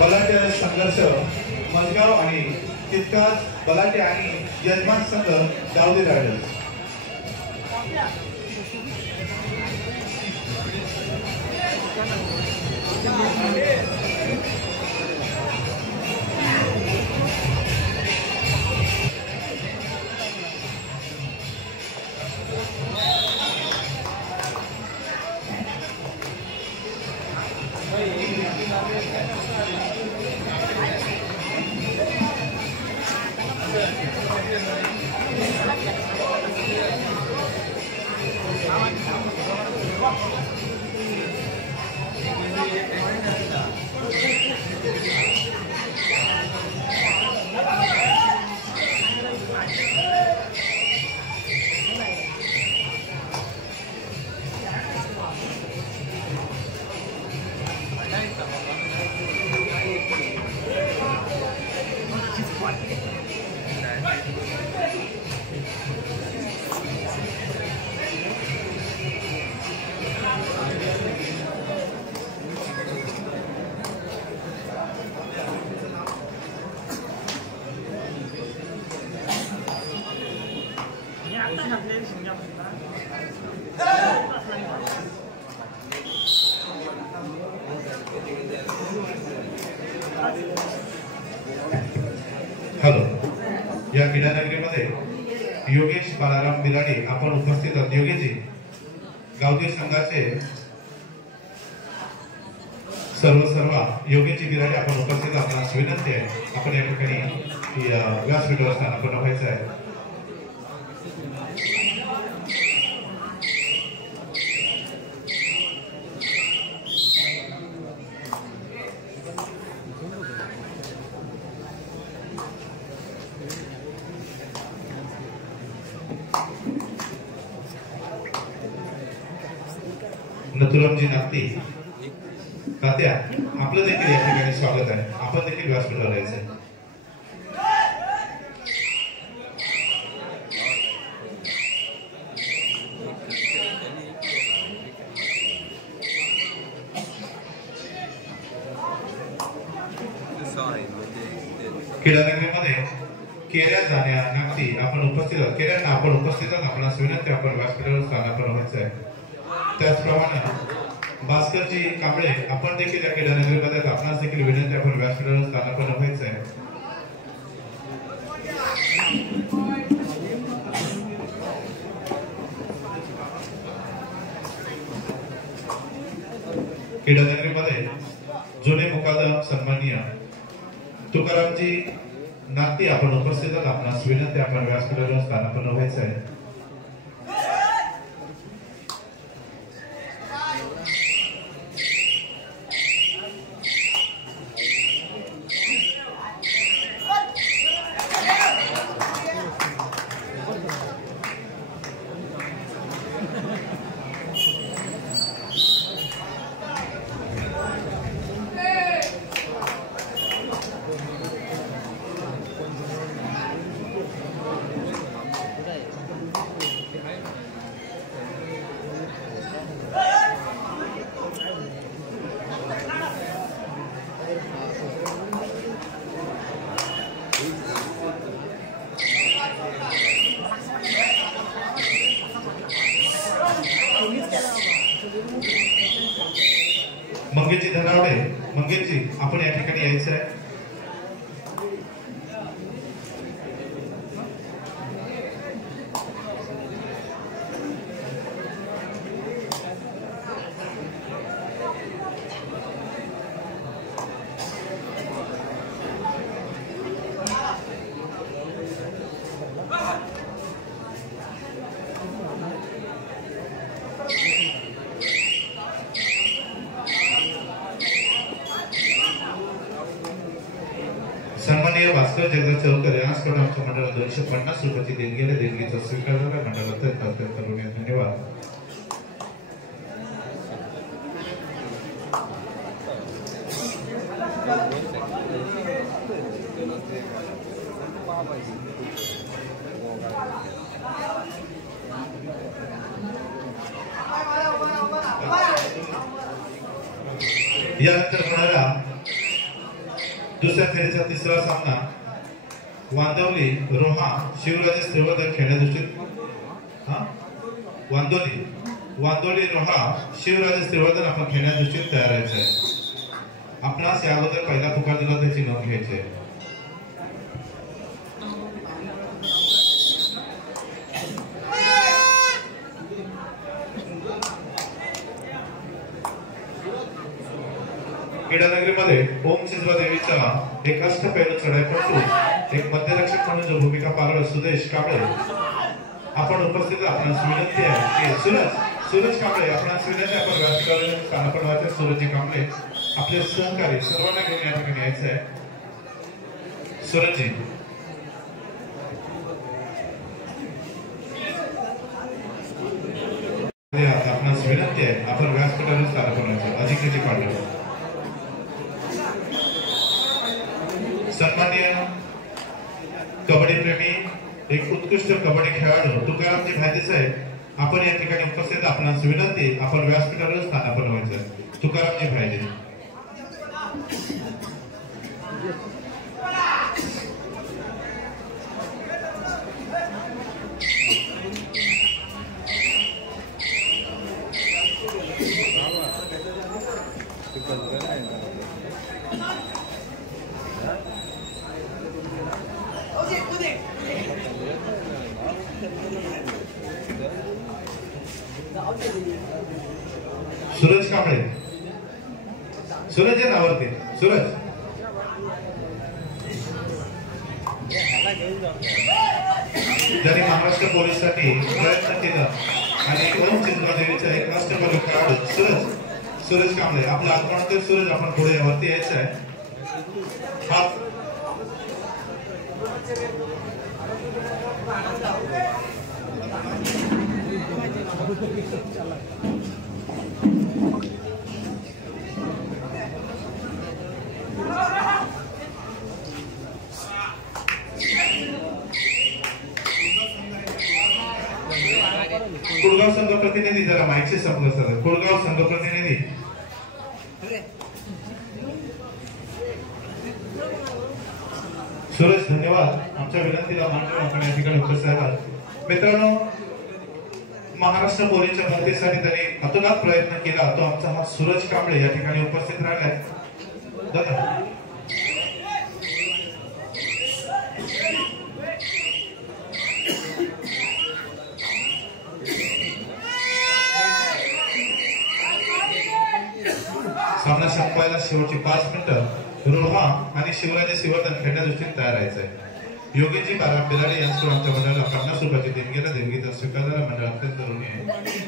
बलाढ्य संघर्ष मजगाव आणि तितकाच बलाढ्य आणि यजमान संघ गावदे रायडर्स. हॅलो, या क्रीडानगरीमध्ये योगेश बालाराम बिराडे आपण उपस्थित आहोत. योगेशजी, गावदे संघाचे सर्व योगेशजी बिराडे आपण उपस्थित आहोत. आपणास विनंती आहे, आपण या ठिकाणी व्यासपीठावर स्थानापन्न व्हायचं आहे. नथुरामजी नागती तात्या, आपलं देखील या ठिकाणी स्वागत आहे. आपण देखील व्यासपीठावर यायचं. क्रीडानगरीमध्ये केऱ्या जाण्या नागती आपण उपस्थित आहोत. केऱ्यांना आपण उपस्थित आहोत. आपणास विनंती, आपण व्यासपीठावर स्थानापन्न व्हायचं आहे. त्याचप्रमाणे भास्करजी कांबळे आपण देखील या क्रीडानगरीमध्ये आपणास देखील विनंती, आपण व्यासपीठावर स्थानापन्न व्हायचं आहे. क्रीडानगरीमध्ये जुने मुकादम सन्माननीय तुकारामजी नागती आपण उपस्थित आहात. आपणास विनंती, आपण व्यासपीठावर स्थानापन्न व्हायचं आहे. मंगेशजी धनावडे, मंगेशजी आपण या ठिकाणी यायचं आहे. सन्माननीय भास्कर जगदीश चौधरी यांच्याकडून आमच्या मंडळाला 250 रुपयाची देणगी आहे. देणगीचा स्वीकार झाला. मंडळाला अत्यंत धन्यवाद. यानंतर होणारा दुसऱ्या फेरीचा तिसरा सामना वांदवली रोहा शिवराजे श्रीवर्धन खेळण्यादृष्टीत वांदोली रोहा शिवराजे श्रीवर्धन आपण खेळण्यादृष्टीत तयार आहे. आपणास या अगोदर पहिला पुकार दिला त्याची नोंद घ्यायची आहे. क्रीडानगरीमध्ये ओम सिंधवा देवीचा एक अष्टपैलू चढाईपटू एक मध्यरक्षक म्हणून जो भूमिका पार सुदेश कांबळे आपण उपस्थित आपणास विनंती आहे की सूरज कांबळे आपणास विनंती आपण राजकारण स्थानपणाचे सूरज कांबळे आपले सहकारी सर्वांना घेऊन या ठिकाणी यायचं आहे. सूरजजी आपणास विनंती आहे आपण व्यासपीठावर स्थानपणाचे अधिकृती पाडले. सन्माननीय कबड्डी प्रेमी एक उत्कृष्ट कबड्डी खेळाडू तुकारामजी भायदे साहेब आपण या ठिकाणी उपस्थित आपणास विनंती आपण व्यासपीठावर स्थानापन्न व्हायचं. तुकारामजी भायदे सूरज कांबळे सूरज या नावावरती सूरज ज्यांनी महाराष्ट्र पोलीससाठी प्रयत्न केला आणि ओम सिंधवा देवीचा एक राष्ट्रपती खेळाडू सूरज कांबळे आपला आत्महत्या सूरज आपण पुढे यावरती यायचं आहे. कुळगाव संघ प्रतिनिधी जरा माईकशी संपर्क साधा. कुळगाव संघ प्रतिनिधी सूरज धन्यवाद आमच्या विनंतीला मान देऊन आपण या ठिकाणी उपस्थित आहात. मित्रांनो महाराष्ट्र पोलीसच्या भरतीसाठी त्यांनी अतोनात प्रयत्न केला तो आमचा हा सूरज कांबळे या ठिकाणी उपस्थित राहिलाय. धन्यवाद. सामना संपवायला शेवटची 5 मिनिटं रोहा आणि शिवराजे श्रीवर्धन खेळण्यादृष्टीने तयार राहायचंय. योगीजी बिराडे यांच्याकडून आमच्या मंडळाला 50 रुपयाची देणगीचा स्वीकारणारा मंडळ अत्यंत ऋणी आहे.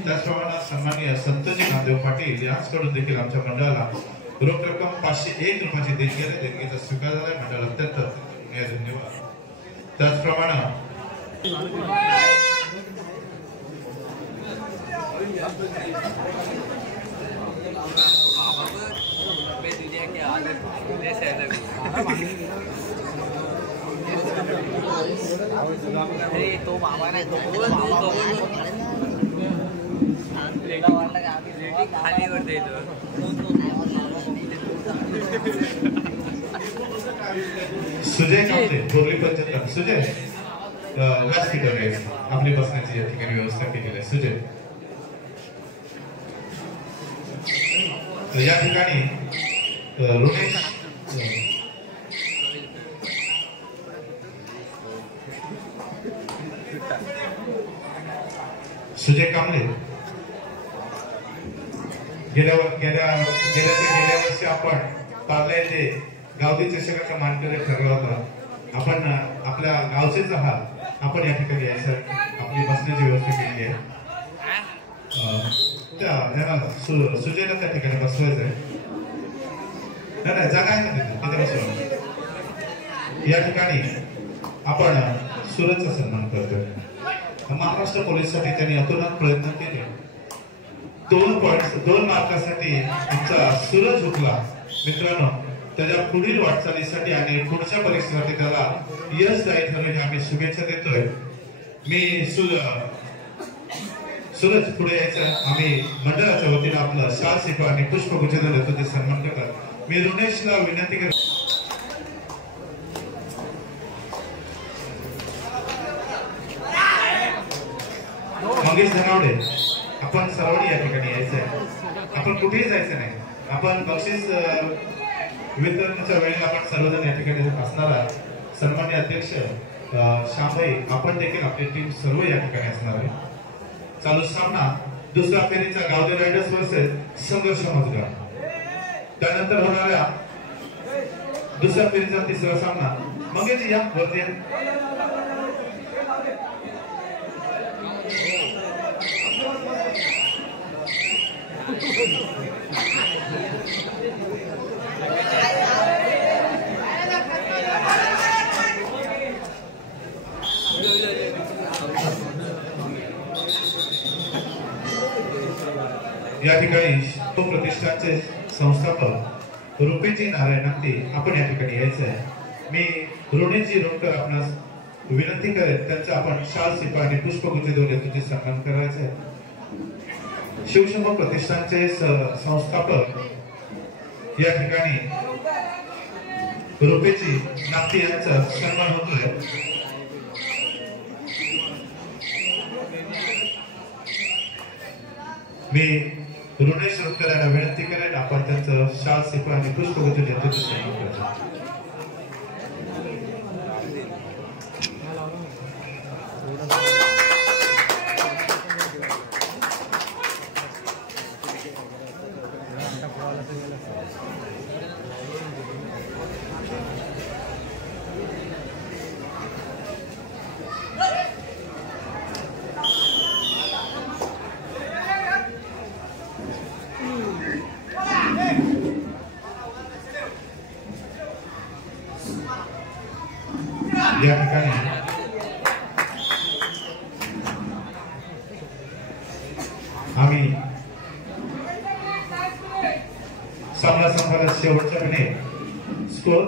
त्याचप्रमाणे सन्माननीय संतोजी नामदेव पाटील यांच्याकडून देखील आमच्या मंडळाला रोख रक्कम 501 रुपयाची देणगीचा स्वीकारणारा मंडळ अत्यंत ऋणी आहे. धन्यवाद. त्याचप्रमाणे तो बाबा नाही तो खालीवर देतो. सुजय कांबळे बोरली पंचायत सुजय व्यासपीठावर आपली बसण्याची या ठिकाणी व्यवस्था केलेली आहे. सुजय या ठिकाणी रुनेश सुजय कांबळे गेल्या वर्षी आपण पार्ले येथे गावदी चषकाचा मानकरी ठरला होता. आपण आपल्या गावचेच आहात आपण या ठिकाणी यायचं आपली बसण्याची व्यवस्था केली आहे. सुजयला त्या ठिकाणी बसवायचं आहे. नाही जागा आहे ना तिथे बसवा. या ठिकाणी आपण सूरजचा सन्मान करतोय. महाराष्ट्र पोलीससाठी त्यांनी अतोनात प्रयत्न केले. 2 मार्कासाठी आमचा सूरज हुकला. मित्रांनो त्याच्या पुढील वाटचालीसाठी आणि पुढच्या परीक्षेसाठी त्याला यश जाहीर ठरले आम्ही शुभेच्छा देतोय. मी सूरज पुढे यायचं आम्ही मंडळाच्या वतीने आपलं शाल शिकवा आणि पुष्पगुच्छ देतो ते सन्मान करतात. मी रुनेशला विनंती करतो. मंगेश धनावडे आपण सर्वांनी या ठिकाणी यायचं आहे. आपण कुठेही जायचं नाही. आपण बक्षीस वितरणाच्या वेळेला आपण सर्वजण या ठिकाणी असणारा सन्मान्य अध्यक्ष श्यामभाई आपण देखील आपली टीम सर्व या ठिकाणी असणार आहे. चालू सामना दुसरा फेरीचा गावदे रायडर्स वर्सेस संघर्ष मजगाव. त्यानंतर होणाऱ्या दुसऱ्या फेरीचा तिसरा सामना मंगेश या वरती या ठिकाणी प्रतिष्ठानचे संस्थापक रुपेजी नारायण नागती आपण या ठिकाणी यायचं आहे. मी ऋणेजी रोणकर आपणास विनंती करेन त्यांचा आपण शाल सिपा आणि पुष्पगुच्छ देऊन तुझे सन्मान करायचा आहे. शिवशंभू प्रतिष्ठानचे संस्थापक या ठिकाणी रुपेजी नागती यांचा सन्मान होतोय. मी ऋणेश रोणकर यांना विनंती करेन आपण त्यांचं शाल सिपा आणि पुष्पगुच्छ देऊन तुझे सन्मान करायचं. या ठिकाणी आम्ही सामना संपला शेवटच्या मिनिट स्कोर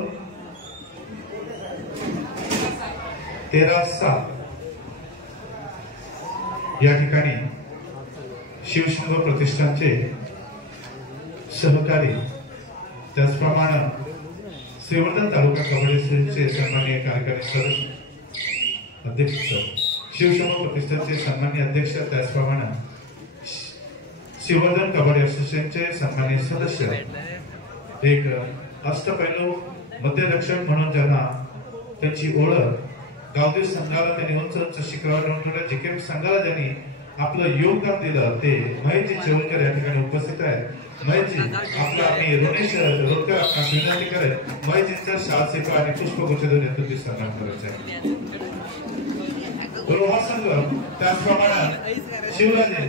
13-7 या ठिकाणी शिवशंभू प्रतिष्ठानचे सहकारी त्याचप्रमाणे श्रीवर्धन तालुका कबड्डी संघाचे सन्माननीय कार्यकारी सदस्य अध्यक्ष शिवशंभू प्रतिष्ठानचे सन्माननीय अध्यक्ष त्याचप्रमाणे श्रीवर्धन कबड्डी असोसिएशनचे सन्माननीय सदस्य एक अष्टपैलू मध्यरक्षक म्हणून ज्यांना त्यांची ओळख गावदेव संघाला त्यांनी उंच उंच शिखरावर नेऊन ठेवलं. जिकेम संघाला ज्यांनी आपलं योगदान दिलं ते महेशजी चेवलकर या ठिकाणी उपस्थित आहेत. महेशजी आपला मी ऋणेश रोणकर आपणास विनंती करेन महेशजींचा शाल सिपा आणि पुष्पगुच्छ देऊन तुझे सन्मान करायचा आहे. रोहा संघ त्याचप्रमाणे शिवराजे